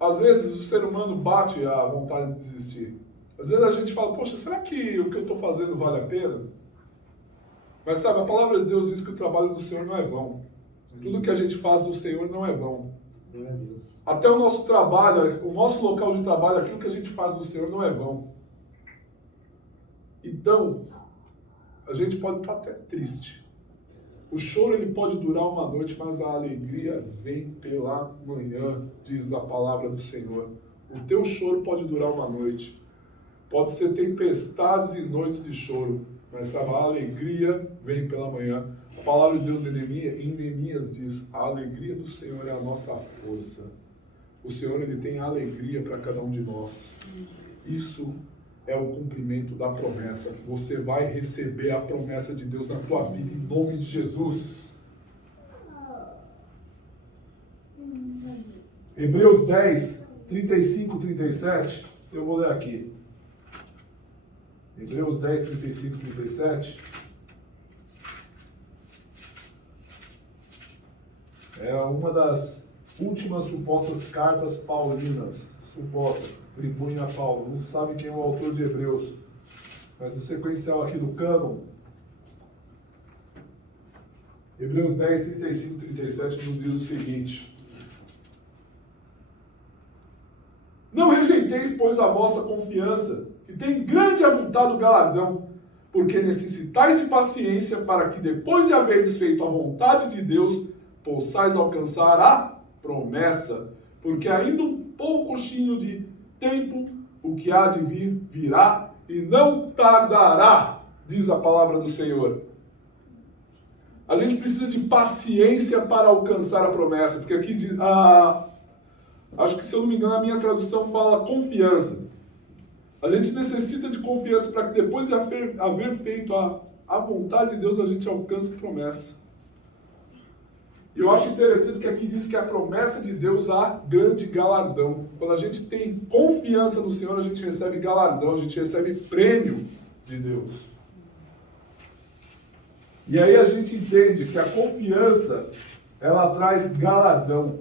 Às vezes o ser humano bate a vontade de desistir. Às vezes a gente fala, poxa, será que o que eu estou fazendo vale a pena? Mas sabe, a palavra de Deus diz que o trabalho do Senhor não é vão. Tudo que a gente faz do Senhor não é vão. Até o nosso trabalho, o nosso local de trabalho, aquilo que a gente faz do Senhor não é vão. Então, a gente pode estar até triste. O choro ele pode durar uma noite, mas a alegria vem pela manhã, diz a palavra do Senhor. O teu choro pode durar uma noite. Pode ser tempestades e noites de choro, mas sabe, a alegria vem pela manhã. A palavra de Deus em Neemias diz, a alegria do Senhor é a nossa força. O Senhor ele tem alegria para cada um de nós. Isso é o cumprimento da promessa. Você vai receber a promessa de Deus na tua vida, em nome de Jesus. Hebreus 10, 35, 37, eu vou ler aqui. Hebreus 10, 35, 37. É uma das últimas supostas cartas paulinas. Suposta, atribuem a Paulo. Não se sabe quem é o autor de Hebreus. Mas no sequencial aqui do cânon, Hebreus 10, 35, 37 nos diz o seguinte. Não rejeiteis, pois, a vossa confiança, que tem grande avultado galardão, porque necessitais de paciência para que, depois de haverdes feito a vontade de Deus, possais alcançar a promessa. Porque ainda um pouquinho de tempo, o que há de vir, virá, e não tardará, diz a palavra do Senhor. A gente precisa de paciência para alcançar a promessa, porque aqui diz, acho que, se eu não me engano, a minha tradução fala confiança. A gente necessita de confiança para que depois de haver feito a vontade de Deus, a gente alcance a promessa. E eu acho interessante que aqui diz que a promessa de Deus há grande galardão. Quando a gente tem confiança no Senhor, a gente recebe galardão, a gente recebe prêmio de Deus. E aí a gente entende que a confiança, ela traz galardão.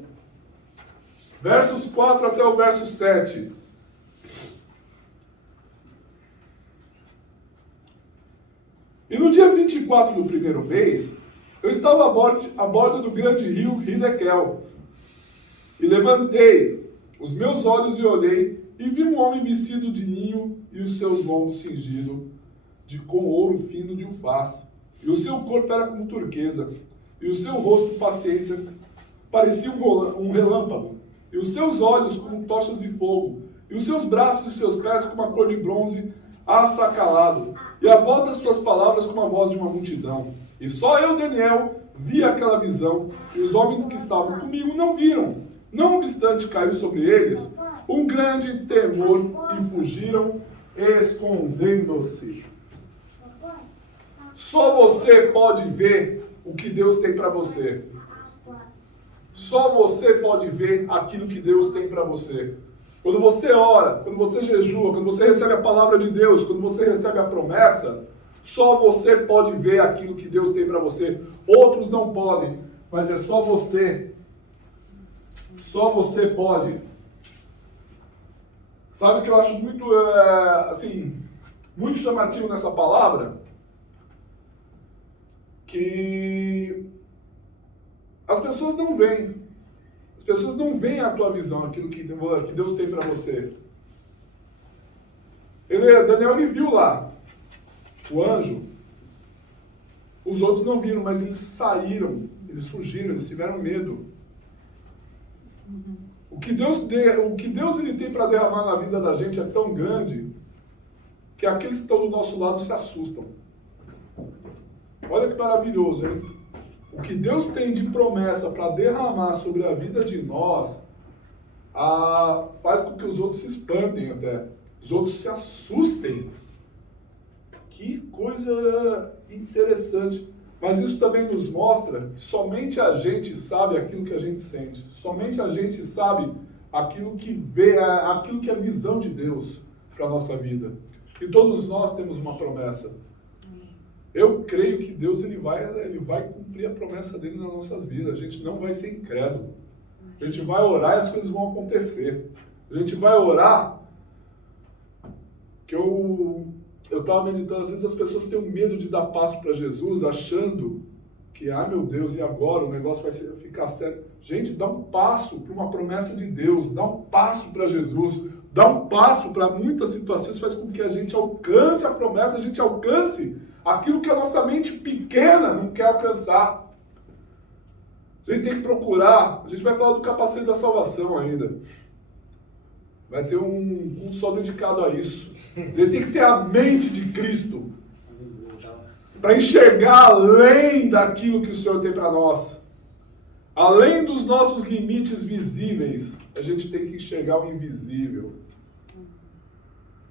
Versos 4 até o verso 7. E no dia 24 do primeiro mês, eu estava à borda do grande rio Hidekel. E levantei os meus olhos e olhei, e vi um homem vestido de linho e os seus lombos cingidos com ouro fino de ufaz. E o seu corpo era como turquesa, e o seu rosto, paciência, parecia um relâmpago, e os seus olhos como tochas de fogo, e os seus braços e os seus pés como a cor de bronze assacalado, e a voz das suas palavras como a voz de uma multidão. E só eu, Daniel, vi aquela visão, e os homens que estavam comigo não viram. Não obstante, caiu sobre eles um grande temor, e fugiram, escondendo-se. Só você pode ver o que Deus tem para você. Só você pode ver aquilo que Deus tem para você. Quando você ora, quando você jejua, quando você recebe a palavra de Deus, quando você recebe a promessa, só você pode ver aquilo que Deus tem para você. Outros não podem, mas é só você. Só você pode. Sabe o que eu acho muito, muito chamativo nessa palavra? Que as pessoas não veem. As pessoas não veem a tua visão, aquilo que Deus tem para você. Daniel ele viu lá o anjo. Os outros não viram, mas eles saíram, eles fugiram, eles tiveram medo. O que Deus ele tem para derramar na vida da gente é tão grande que aqueles que estão do nosso lado se assustam. Olha que maravilhoso, hein? O que Deus tem de promessa para derramar sobre a vida de nós faz com que os outros se espantem até. Os outros se assustem. Que coisa interessante. Mas isso também nos mostra que somente a gente sabe aquilo que a gente sente. Somente a gente sabe aquilo que vê, aquilo que é a visão de Deus para a nossa vida. E todos nós temos uma promessa. Eu creio que Deus ele vai cumprir a promessa dele nas nossas vidas. A gente não vai ser incrédulo. A gente vai orar e as coisas vão acontecer. A gente vai orar, que eu estava meditando, às vezes as pessoas têm um medo de dar passo para Jesus, achando que, meu Deus, e agora o negócio vai ficar sério. Gente, dá um passo para uma promessa de Deus, dá um passo para Jesus, dá um passo para muitas situações, faz com que a gente alcance a promessa, a gente alcance aquilo que a nossa mente pequena não quer alcançar. A gente tem que procurar, a gente vai falar do capacete da salvação ainda. Vai ter um só dedicado a isso. Ele tem que ter a mente de Cristo para enxergar além daquilo que o Senhor tem para nós. Além dos nossos limites visíveis, a gente tem que enxergar o invisível.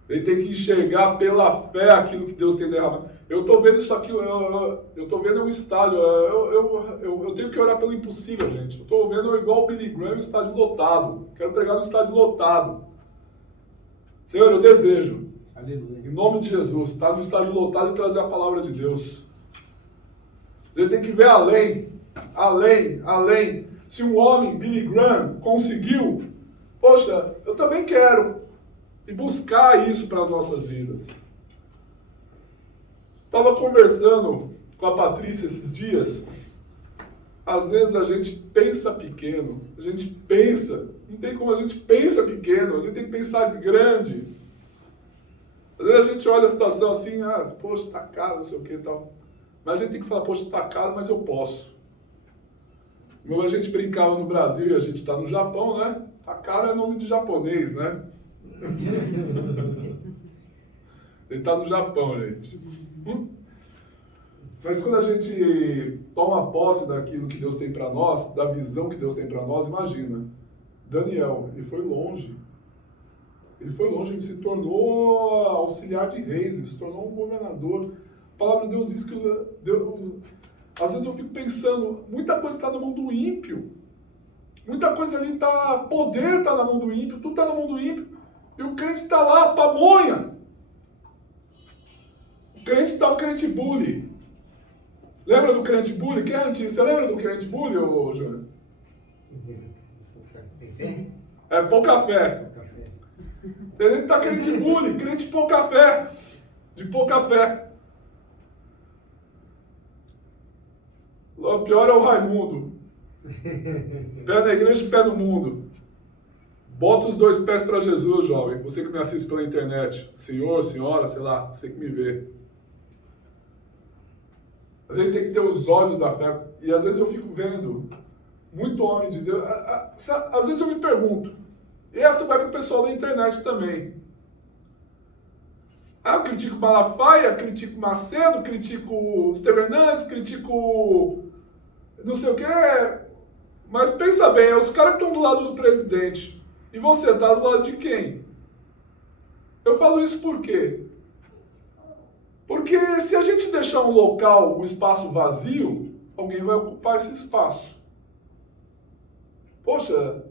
Ele tem que enxergar pela fé aquilo que Deus tem derramado. Eu estou vendo isso aqui, eu estou vendo um estádio, eu tenho que orar pelo impossível, gente. Eu estou vendo igual o Billy Graham, um estádio lotado. Quero pregar no estádio lotado. Senhor, eu desejo, Aleluia. em nome de Jesus, estar no estádio lotado e trazer a palavra de Deus. Ele tem que ver além. Se um homem, Billy Graham, conseguiu, poxa, eu também quero. E buscar isso para as nossas vidas. Estava conversando com a Patrícia esses dias. Às vezes a gente pensa pequeno. A gente pensa. Não tem como a gente pensa pequeno. A gente tem que pensar grande. Às vezes a gente olha a situação assim, poxa, tá caro, não sei o que e tal. Mas a gente tem que falar, poxa, tá caro, mas eu posso. Como a gente brincava no Brasil e a gente está no Japão, né? Tá caro é nome de japonês, né? Ele está no Japão, gente. Mas quando a gente toma posse daquilo que Deus tem para nós, da visão que Deus tem para nós, imagina. Daniel, ele foi longe. Ele se tornou auxiliar de reis, ele se tornou um governador. A palavra de Deus diz que às vezes eu fico pensando, muita coisa está na mão do ímpio. Muita coisa ali poder está na mão do ímpio, tudo está na mão do ímpio. E o crente está lá, pamonha. O crente bully. Lembra do crente bully? Quem é antigo? Você lembra do crente bully, ô Júnior? É pouca fé. Ele está crente bully, crente pouca fé. De pouca fé. O pior é o Raimundo. Pé na igreja e pé no mundo. Bota os dois pés para Jesus, jovem. Você que me assiste pela internet. Senhor, senhora, sei lá, você que me vê. A gente tem que ter os olhos da fé. E às vezes eu fico vendo muito homem de Deus. Às vezes eu me pergunto. E essa vai para o pessoal da internet também. Eu critico Malafaia, critico Macedo, critico Estevão Hernandes, critico não sei o que. Mas pensa bem, os caras que estão do lado do presidente. E você está do lado de quem? Eu falo isso por quê? Porque se a gente deixar um local, um espaço vazio, alguém vai ocupar esse espaço. Poxa,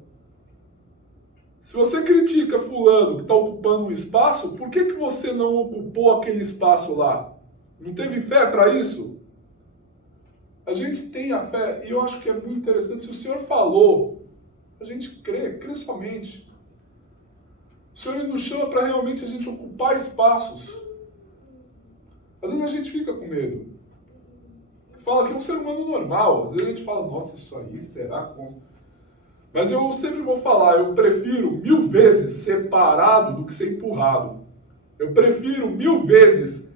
se você critica fulano que está ocupando um espaço, por que você não ocupou aquele espaço lá? Não teve fé para isso? A gente tem a fé, e eu acho que é muito interessante, se o Senhor falou, a gente crê somente. O Senhor ele nos chama para realmente a gente ocupar espaços. Às vezes a gente fica com medo. Fala que é um ser humano normal. Às vezes a gente fala, nossa, isso aí, será? Mas eu sempre vou falar, eu prefiro 1000 vezes ser parado do que ser empurrado. Eu prefiro 1000 vezes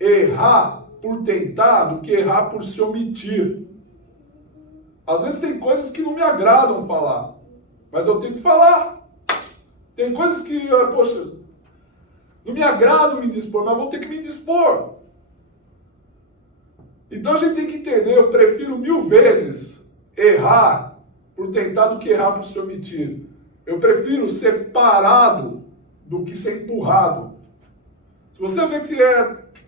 errar por tentar do que errar por se omitir. Às vezes tem coisas que não me agradam falar, mas eu tenho que falar. Tem coisas que, poxa, não me agrada me dispor, mas vou ter que me dispor. Então a gente tem que entender, eu prefiro 1000 vezes errar por tentar do que errar por se omitir. Eu prefiro ser parado do que ser empurrado. Se você vê que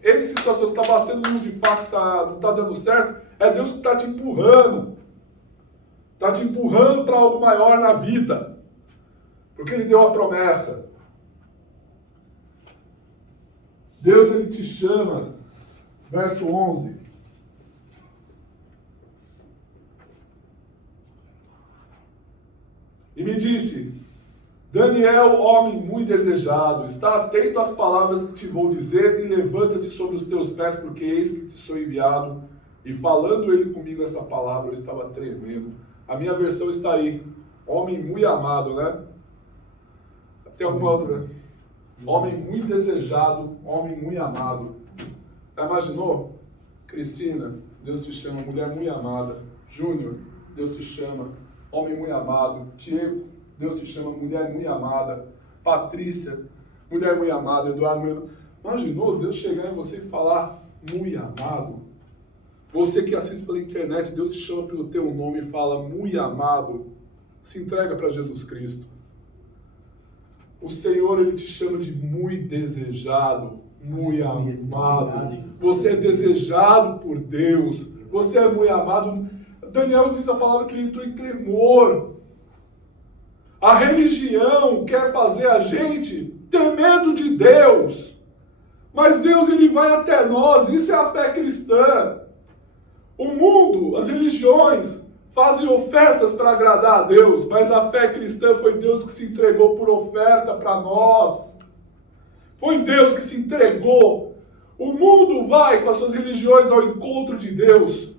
N situações está batendo no de fato, não está dando certo, é Deus que está te empurrando. Está te empurrando para algo maior na vida. Porque Ele deu a promessa. Deus, Ele te chama. Verso 11. E me disse, Daniel, homem muito desejado, está atento às palavras que te vou dizer e levanta-te sobre os teus pés, porque eis que te sou enviado. E falando ele comigo essa palavra, eu estava tremendo. A minha versão está aí, homem muito amado, né? Tem alguma outra? Homem muito desejado, homem muito amado. Já imaginou? Cristina, Deus te chama, mulher muito amada. Júnior, Deus te chama, homem muito amado. Diego, Deus te chama, mulher muito amada. Patrícia, mulher muito amada. Eduardo, imaginou Deus chegar em você e falar muito amado? Você que assiste pela internet, Deus te chama pelo teu nome e fala muito amado. Se entrega para Jesus Cristo. O Senhor, Ele te chama de muito desejado, muito amado. Você é desejado por Deus. Você é muito amado. Daniel diz a palavra que ele entrou em tremor. A religião quer fazer a gente ter medo de Deus. Mas Deus, Ele vai até nós. Isso é a fé cristã. O mundo, as religiões, fazem ofertas para agradar a Deus. Mas a fé cristã foi Deus que se entregou por oferta para nós. Foi Deus que se entregou. O mundo vai com as suas religiões ao encontro de Deus.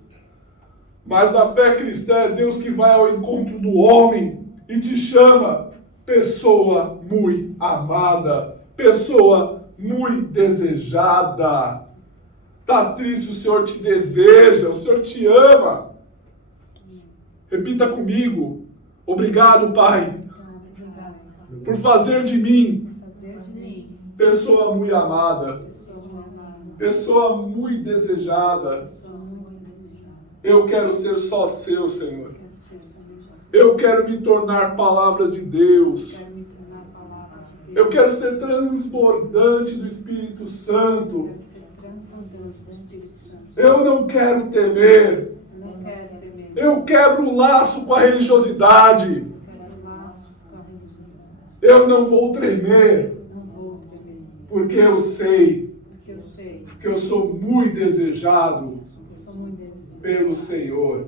Mas na fé cristã é Deus que vai ao encontro do homem e te chama pessoa muito amada, pessoa muito desejada. Tá triste, o Senhor te deseja, o Senhor te ama. Repita comigo. Obrigado, Pai, por fazer de mim pessoa muito amada, pessoa muito desejada. Eu quero ser só seu, Senhor. Eu quero me tornar palavra de Deus. Eu quero ser transbordante do Espírito Santo. Eu não quero temer. Eu quebro o laço com a religiosidade. Eu não vou tremer. Porque eu sei que eu sou muito desejado pelo Senhor,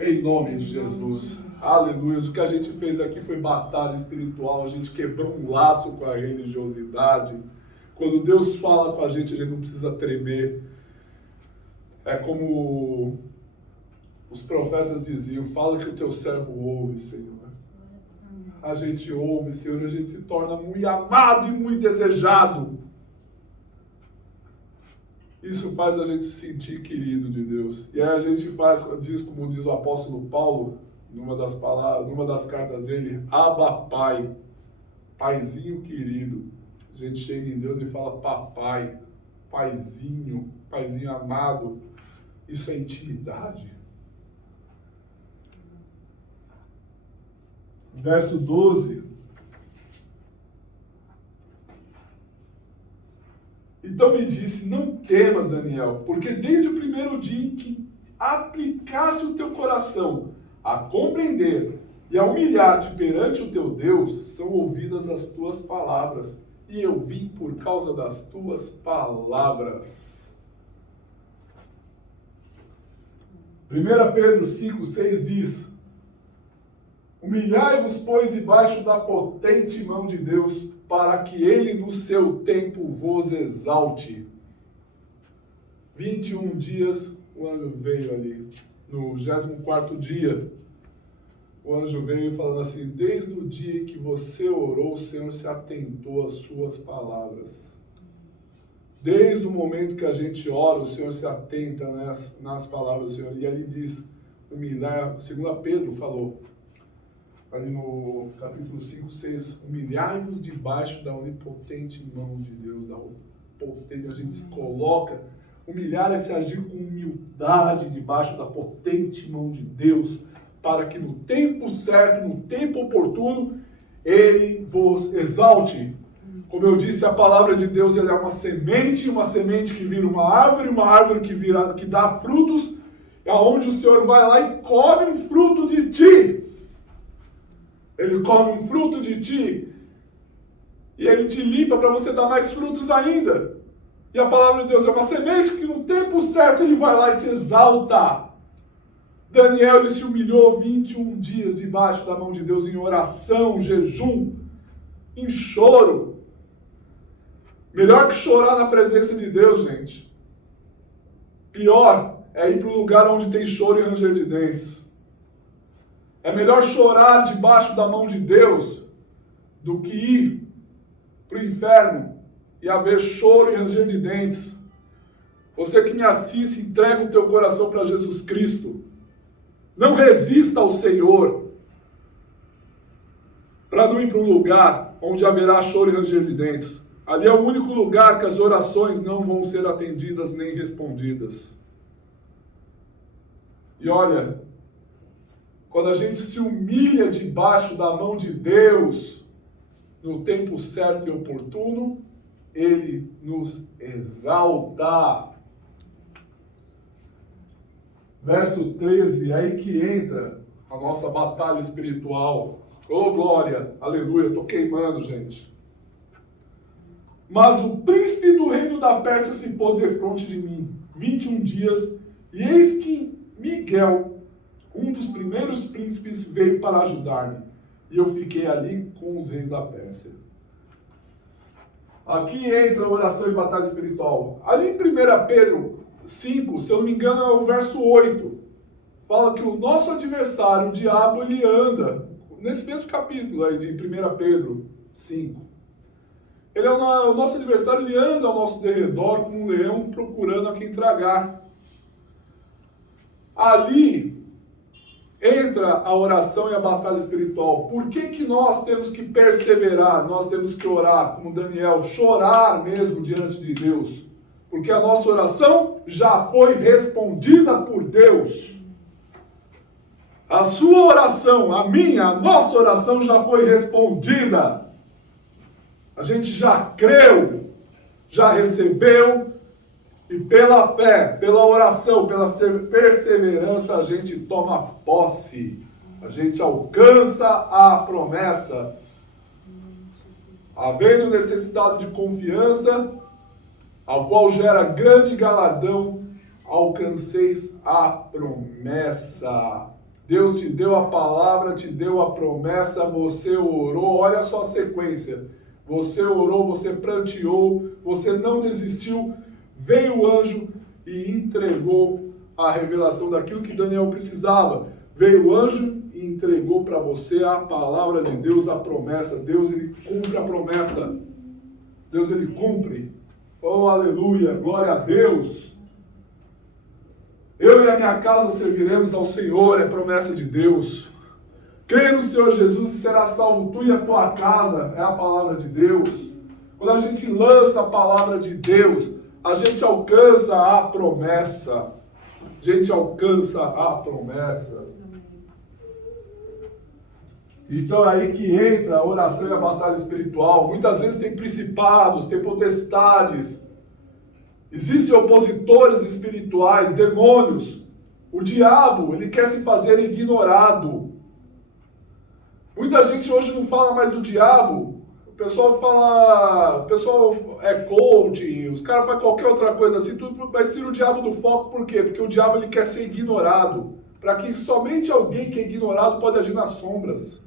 em nome de Jesus. Aleluia. O que a gente fez aqui foi batalha espiritual. A gente quebrou um laço com a religiosidade. Quando Deus fala com a gente não precisa tremer. É como os profetas diziam, fala que o teu servo ouve, Senhor. A gente ouve, Senhor, e a gente se torna muito amado e muito desejado. Isso faz a gente se sentir querido de Deus. E aí a gente diz como diz o apóstolo Paulo, numa das cartas dele, Abba Pai, Paizinho querido. A gente chega em Deus e fala papai, paizinho, paizinho amado. Isso é intimidade. Verso 12. Então me disse, não temas, Daniel, porque desde o primeiro dia em que aplicasse o teu coração a compreender e a humilhar-te perante o teu Deus, são ouvidas as tuas palavras, e eu vim por causa das tuas palavras. 1 Pedro 5,6 diz: humilhai-vos, pois, debaixo da potente mão de Deus, para que ele no seu tempo vos exalte. 21 dias, o anjo veio ali. No 24º dia, o anjo veio falando assim: desde o dia que você orou, o Senhor se atentou às suas palavras. Desde o momento que a gente ora, o Senhor se atenta nas palavras do Senhor. E ali diz, humilhar, 2 Pedro falou, ali no capítulo 5, 6, humilhai-vos debaixo da onipotente mão de Deus, da potente, a gente se coloca, humilhar é se agir com humildade debaixo da potente mão de Deus, para que no tempo certo, no tempo oportuno, Ele vos exalte. Como eu disse, a palavra de Deus ela é uma semente que vira uma árvore que dá frutos, aonde o Senhor vai lá e come um fruto de ti. Ele come um fruto de ti e Ele te limpa para você dar mais frutos ainda. E a palavra de Deus é uma semente que no tempo certo Ele vai lá e te exalta. Daniel ele se humilhou 21 dias debaixo da mão de Deus em oração, jejum, em choro. Melhor que chorar na presença de Deus, gente. Pior é ir para um lugar onde tem choro e ranger de dentes. É melhor chorar debaixo da mão de Deus do que ir para o inferno e haver choro e ranger de dentes. Você que me assiste, entrega o teu coração para Jesus Cristo. Não resista ao Senhor para não ir para um lugar onde haverá choro e ranger de dentes. Ali é o único lugar que as orações não vão ser atendidas nem respondidas. E olha, quando a gente se humilha debaixo da mão de Deus, no tempo certo e oportuno, Ele nos exalta. Verso 13, é aí que entra a nossa batalha espiritual. Oh, glória, aleluia, estou queimando, gente. Mas o príncipe do reino da Pérsia se pôs defronte de mim, 21 dias, e eis que Miguel, um dos primeiros príncipes, veio para ajudar-me. E eu fiquei ali com os reis da Pérsia. Aqui entra a oração e batalha espiritual. Ali em 1 Pedro 5, se eu não me engano, é o verso 8. Fala que o nosso adversário, o diabo, ele anda, nesse mesmo capítulo aí de 1 Pedro 5. Ele é o nosso adversário, ele anda ao nosso derredor como um leão procurando a quem tragar. Ali entra a oração e a batalha espiritual. Por que nós temos que perseverar? Nós temos que orar, como Daniel, chorar mesmo diante de Deus. Porque a nossa oração já foi respondida por Deus. A sua oração, a minha, a nossa oração já foi respondida. A gente já creu, já recebeu, e pela fé, pela oração, pela perseverança, a gente toma posse. A gente alcança a promessa. Havendo necessidade de confiança, ao qual gera grande galardão, alcanceis a promessa. Deus te deu a palavra, te deu a promessa, você orou, olha só a sequência. Você orou, você pranteou, você não desistiu, veio o anjo e entregou a revelação daquilo que Daniel precisava. Veio o anjo e entregou para você a palavra de Deus, a promessa. Deus, ele cumpre a promessa. Deus, ele cumpre. Oh, aleluia, glória a Deus. Eu e a minha casa serviremos ao Senhor, é promessa de Deus. Crê no Senhor Jesus e será salvo tu e a tua casa, é a palavra de Deus. Quando a gente lança a palavra de Deus, a gente alcança a promessa. A gente alcança a promessa. Então é aí que entra a oração e a batalha espiritual. Muitas vezes tem principados, tem potestades. Existem opositores espirituais, demônios. O diabo, ele quer se fazer ignorado. Muita gente hoje não fala mais do diabo. O pessoal é coach, os caras fazem qualquer outra coisa assim, tudo vai tirar o diabo do foco, por quê? Porque o diabo ele quer ser ignorado, para que somente alguém que é ignorado pode agir nas sombras.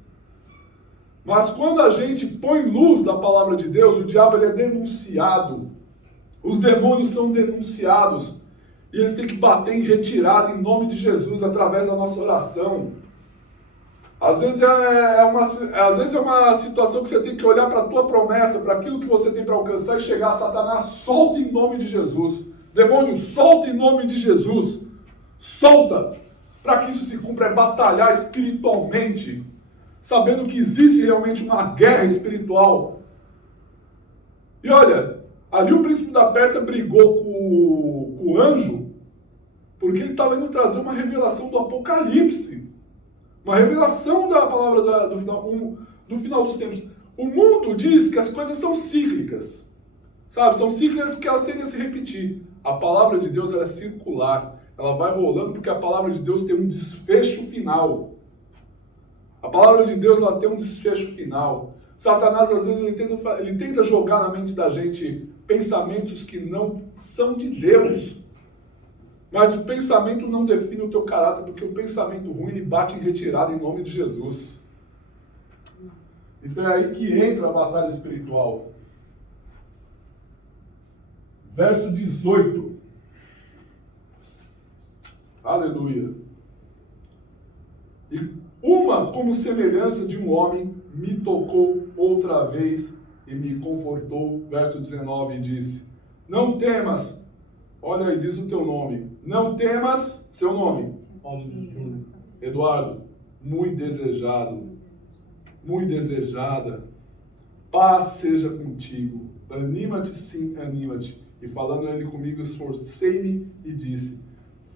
Mas quando a gente põe luz da palavra de Deus, o diabo ele é denunciado, os demônios são denunciados, e eles têm que bater em retirada em nome de Jesus, através da nossa oração. Às vezes é uma situação que você tem que olhar para a tua promessa, para aquilo que você tem para alcançar e chegar a Satanás, solta em nome de Jesus. Demônio, solta em nome de Jesus. Solta. Para que isso se cumpra é batalhar espiritualmente, sabendo que existe realmente uma guerra espiritual. E olha, ali o príncipe da Pérsia brigou com o anjo, porque ele estava indo trazer uma revelação do Apocalipse. Uma revelação da palavra do final dos tempos. O mundo diz que as coisas são cíclicas. Sabe? São cíclicas que elas tendem a se repetir. A palavra de Deus ela é circular. Ela vai rolando porque a palavra de Deus tem um desfecho final. A palavra de Deus ela tem um desfecho final. Satanás, às vezes, ele tenta jogar na mente da gente pensamentos que não são de Deus. Mas o pensamento não define o teu caráter, porque o pensamento ruim ele bate em retirada em nome de Jesus. Então é aí que entra a batalha espiritual. Verso 18. Aleluia. E uma como semelhança de um homem me tocou outra vez e me confortou. Verso 19 e disse: não temas. Olha aí, diz o teu nome. Não temas, seu nome. Eduardo, muito desejado, muito desejada. Paz seja contigo. Anima-te, sim, anima-te. E falando ele comigo, esforcei-me e disse: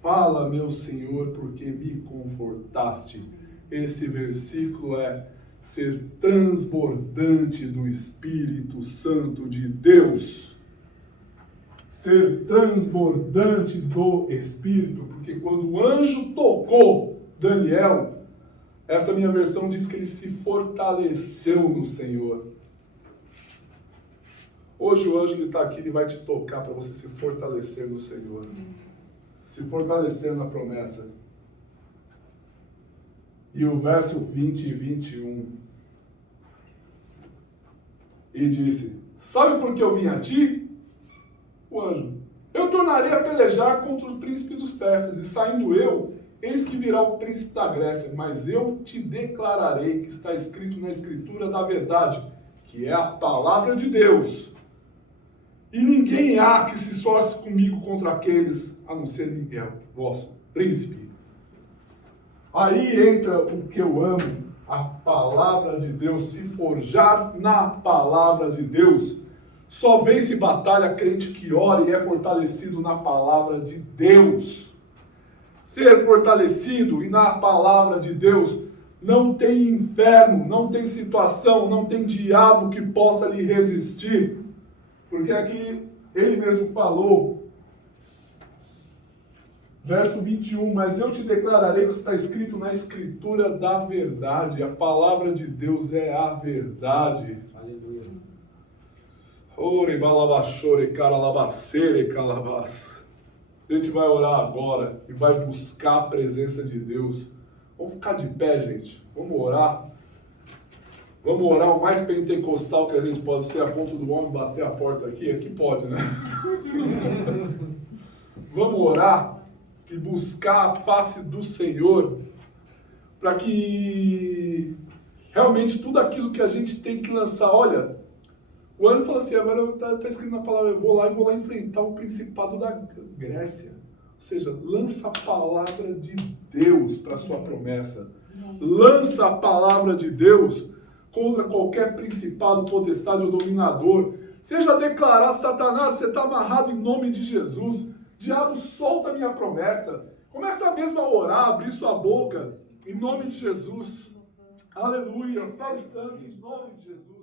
fala, meu Senhor, porque me confortaste. Esse versículo é ser transbordante do Espírito Santo de Deus. Ser transbordante do Espírito, porque quando o anjo tocou Daniel, essa minha versão diz que ele se fortaleceu no Senhor. Hoje o anjo está aqui, ele vai te tocar para você se fortalecer no Senhor, se fortalecer na promessa. E o verso 20 e 21, e disse: sabe por que eu vim a ti? O anjo: eu tornarei a pelejar contra o príncipe dos persas, e saindo eu, eis que virá o príncipe da Grécia, mas eu te declararei que está escrito na escritura da verdade, que é a palavra de Deus. E ninguém há que se esforce comigo contra aqueles, a não ser Miguel, vosso príncipe. Aí entra o que eu amo, a palavra de Deus, se forjar na palavra de Deus. Só vence batalha crente que ora e é fortalecido na palavra de Deus. Ser fortalecido e na palavra de Deus, não tem inferno, não tem situação, não tem diabo que possa lhe resistir. Porque aqui ele mesmo falou, verso 21, mas eu te declararei o que está escrito na escritura da verdade. A palavra de Deus é a verdade. Aleluia. Ore balabachore caralabacere calabas. A gente vai orar agora e vai buscar a presença de Deus. Vamos ficar de pé, gente. Vamos orar. Vamos orar o mais pentecostal que a gente pode ser, a ponto do homem bater a porta aqui. Aqui pode, né? Vamos orar e buscar a face do Senhor, para que realmente tudo aquilo que a gente tem que lançar, olha, o ano falou assim, agora está escrito na palavra, eu vou lá enfrentar o principado da Grécia. Ou seja, lança a palavra de Deus para a sua promessa. Lança a palavra de Deus contra qualquer principado, potestade ou dominador. Seja declarar: Satanás, você está amarrado em nome de Jesus. Diabo, solta a minha promessa. Começa mesmo a orar, abrir sua boca, em nome de Jesus. Aleluia. Pai Santo, em nome de Jesus.